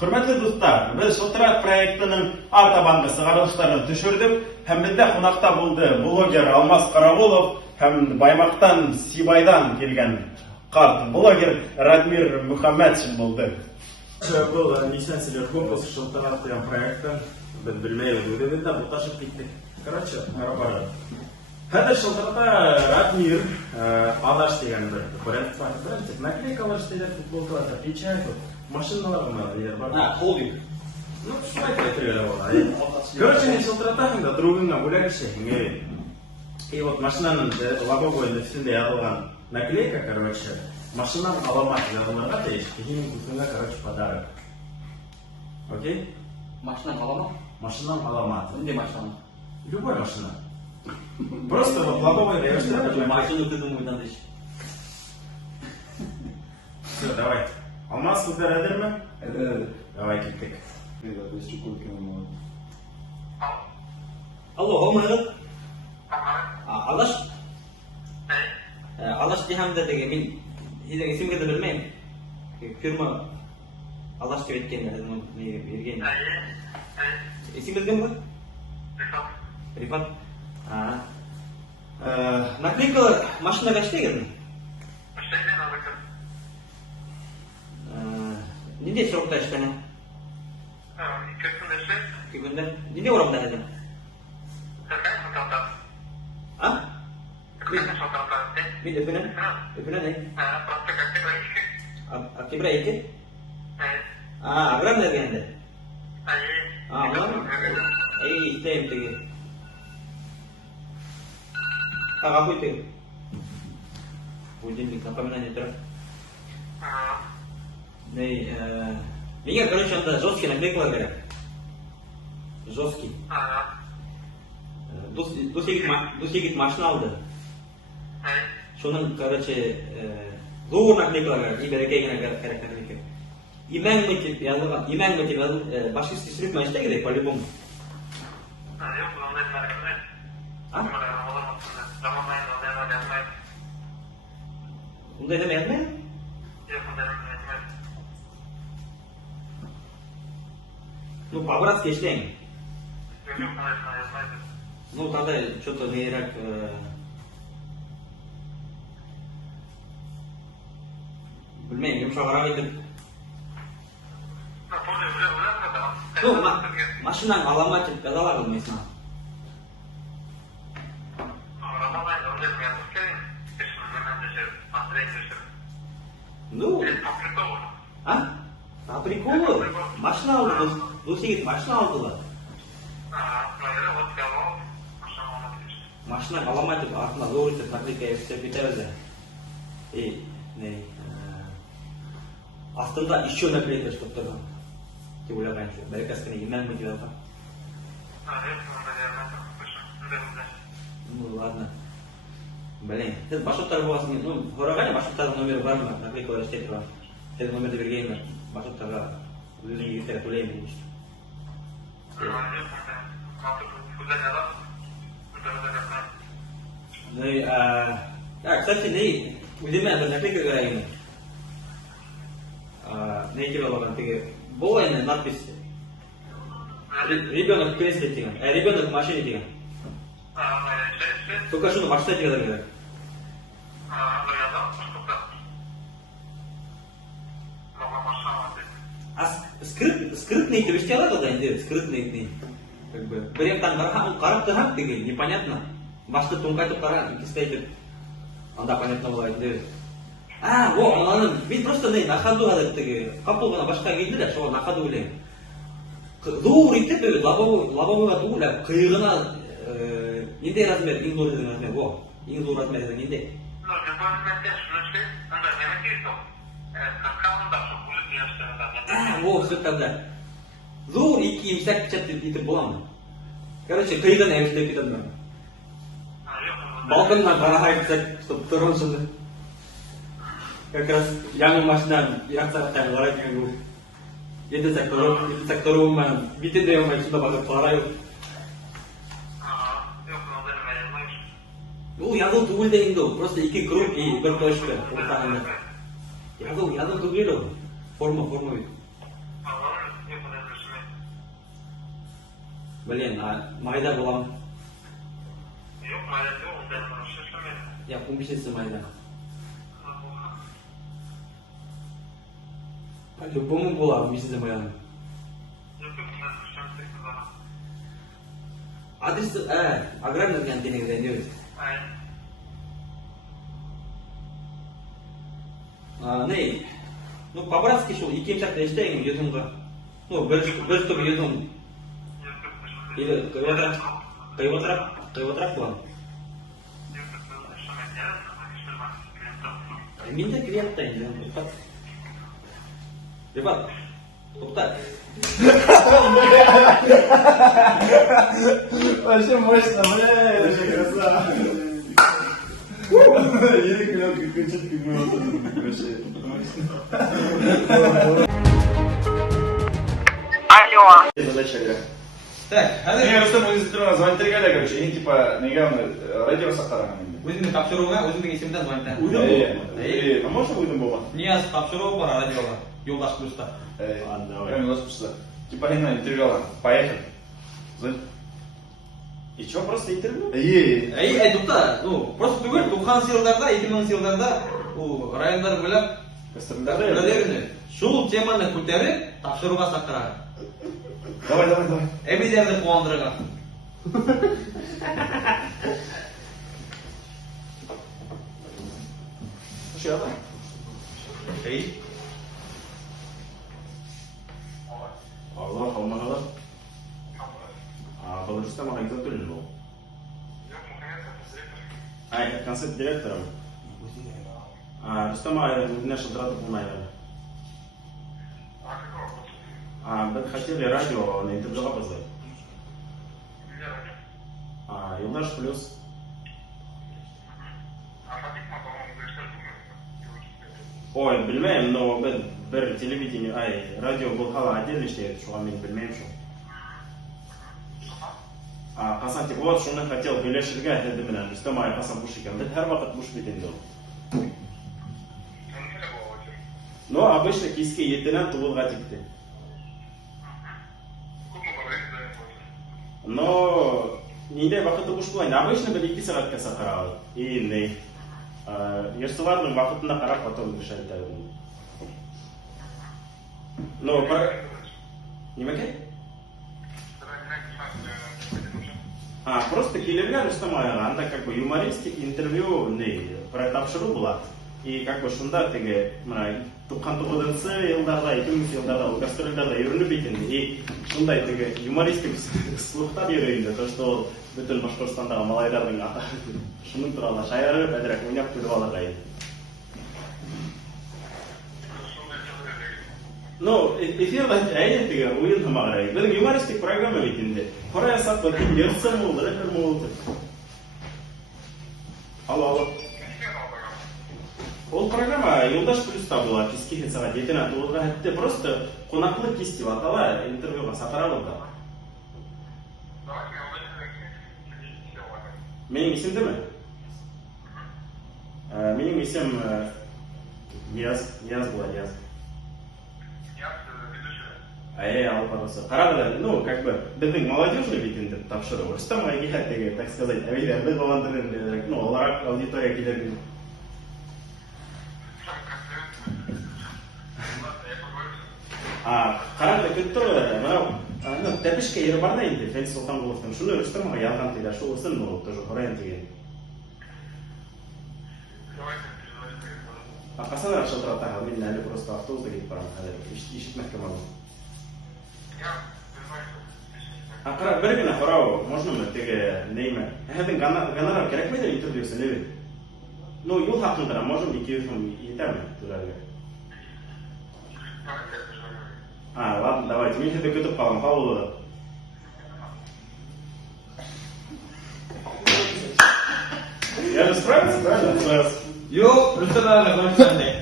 Hürmetli dostlar, biz Şıltырақ проектінің артабанғы шығарылыштарын түшірдік. Һәм бізде қонақта болды блогер Алмас Қараболов һәм Баймақтан Сибайдан келген қарт блогер Радмир Мұхаммедшин болды. Бұл лесенциялар конкурсы Шылтырақ деген проекті. Біз білмейміз, өдебізді бұташып кеттік. Короче, ара-бара. Хәзер Шылтырақта Радмир Алаш деген бір бренд бар. Наклейкалар істейді, футболкаларда печать. Машиналар бар. Холдинг. Ну, шулай кетіреді олар. Короче, мен Шылтыратақында другыңа ойлайықшы. И вот машинаның лобовойның үстінде язылған наклейка, короче, машинаның аламаты жазыларға дейш. Кейін күтіңе, короче, подарок. Окей? Машинаның аламаты? Машинаның аламаты. Нде машина? Любой машина. Просто вот лобовойда өстіреді. Машину ты думаю, надо еще. Все, давай. Алмаз көтередір ме? Это... Давай кеттік. Алло, Омар. Алаш? Алаш дегенде деге мен сіздің ісіміңізді білмеймін. Фирма Алаш деп еткен берген. Ісіңіз кім ғой? Рифат. Наклейкалар машинаға іштеген? Неде сұрақта іштені? İki günde. Ne oramda dedim? Ha? Bir öpüne? Öpüne ne? Akibra 2? Agram ne geldi? Ulan? İyi isteyim tegi. Kakak itu. Bujin kapamına ne taraf? Ne? Меня, короче, надо жесткий наклейкалар керек. Жесткий. Дос машина алды. Шоның, короче, зор наклейкалар керек. Иберекейгіне керек наклейка. Имән мөтеп yazылған, башқұртский сүріп мәшті керек, по-любому. Ондай деме язмай? Ну, по-братски иштейм. Ну, тогда что-то нейрак... Білмейм, жұмшағырақ едіп. Ну, машинаң алама деп жазала қылмайсың. Ну, а? По приколу? Машина алды, досегет машина алдылар. Машина алама деп артына зор етіп наклейка естеп кетеміз. Астында еще наклейка шығып тұрған. Деп ойлаған жоқ. Бәрекаскіне емен ме деп алған. Ну ладно. Блин, сіз маршруттар болғасын, ну, қорағане маршруттардың номері бар ма? Наклейкалар істеп тұрған. Сіз номерді бергейін ба? Маршруттарға өзің егістері төлеймін дейшті. Ну и, кстати, не, удивляю, это наклейка говорим. Не тебе логан, ты более надпись. Ребенок в кресле тиган, ребенок в машине тиган. Только что на машине тиган говорят. Скрытный ты вещи алады да, инде, скрытный. Как бы, берем там қарап тұрған деген, непонятно. Башты тоңқайтып қараған, кестейтіп. Анда понятно болады, инде. Ананың, мен просто не, на ходу ғадып теге, қапылғана башқа келді да, соға на ходу өлең. Зор етіп, лобовойға туғыла, қиығына, инде размер, ең зор деген размер, ең зор размер деген инде. Все тогда. Зор екі емсәк печат етіп боламын. Короче, қиығын әмішлеп кетеді. Балконнан қарағай печат тұрған шынды. Как раз яңы машинадан екі сағаттағы қарай деген бұл. Енді сәктор болмайын, битінде болмайын, шында бағып қарай ол. Бұл языл түгіл дейінді ол, просто екі круг и бір точка. Языл түгіл ол, форма бейді. Блин, майда болам. Yok maalesef o zaman şaşırmayın. Я 15 майда. По-любому была 15 майда. Yok yok sen şaşırmışsın bana. Адрес, аграрный контейнерде не өз. Aynen. Не, ну по-братски шел, екем шақта ештеңе ютумға. Ну, бір топ ютум. Yok yok şaşırmayın. Или қайватырақ болам. Yok yok şaşırmayın. Yarın sana şaşırmaz. Клиентов. Мен де клиент та енді. Ребят, тоқта. Вообще мощно, блядь, вообще красава. Ерек миллион күншет күнмен отырдым, вообще. Алло. Задача игра. Так, Не, Рустам өзі тұрған звонить тіргелі, короче, ең типа, неге радио сақтараған енді. өзіңнің тапсыруыңа өзіңнің есімден звонтан. А можно уйдым болған? Нияз тапсыруы бар радиоға. Жолдаш плюста. Прям велосипедista. Типа, интервью алам. Поехали. И что, просто интервью? Тоқта, ну, просто түгел, 90 жылдарда, 2000 жылдарда, райондар бөліп, Гастрольдерді? шул теманы көтеріп, тапсыруға сақтырады. Давай. Біздерді қуандырған. Слушай, а там? Allah, қалмағала. Бұл Рустам аға айтып тұрын бұл. Yok muhtemelen dиректор. Концерт директором. Рустам аға өзіне шылдыратып болмайды. А какой вопрос? Біз хотели радио на интервьюға позвать. Где радио? Елдаш плюс. А Фатима, по-моему, говорит, что Ой, білмеймін, но бір телевидение, радио бұл қала отдельно іштейді, шуға мен білмеймін шу. Қасан тек, вот шуны хотел бөлешілге әтеді менен, Рустам аға Қасан бұш екен, біз әр вақыт бұш бетенді ол. Но обычно кеске еттенен туылға текті. Но нейдей вақыты бұш болайын, обычно бір 2 сағат кәсі қарауы. И ней. Ерсылардың вақытында қарап, потом решать дайым. Но, немеке? Просто келелер Рустам ағаға, анда как бы юмористик интервью про тапшыру была. И как бы шунда теге, мына 99 жылдарда, 2000 жылдарда ол гастрольдарда үйреніп етенді. И шундай теге юмористик слухтар үйренді, то что бүтін Башқұртстандағы малайдардың шының туралы шайырып, әдірек ойнап күліп аларға еді. Ну, эфирда әйне теге ойын тамағыра еді. Біздің юмористик программа бетінде. Қорая сатпа, кейін ерсім олды, рэпер молды. Алло. Ол программа Елдаш плюста была, кеске хетсаға детена туылға әтті. Просто қонақлы кес деп атала интервьюға сақыра болды. Менің есімді ме? Менің есім Нияз была, Нияз. Алып арасы. Қарағыда, ну, как бы, біздің молодежный бетінде тапшыру. Рустам ағаға теге, так сказать, әвейлерді боландырын, ну, оларақ аудитория келерін. Қарағыда көтті ғой, мынау, тәпішке ері барда енді, Фәлі Сұлтанқұловтың. Шуны Рустам аға ялған тейді, шу ұсын бұл, тоже қорайын деген. Қасан арақ шылдырат аға, мен әлі просто автобусда кетіп барам, ешітмәкке малым. Қара, бір күні қорау, можно ма теге нейме? Әдің гонорар керек мейді интервьюсы, не бет? Ну, юл хақындыра, можем екеуім етер ме төләрге? Ладно, давайте, мен жерде көтіп қалам, қабылды. Я же справился, правильно? Yok, Rüstem abi konuşsan ne?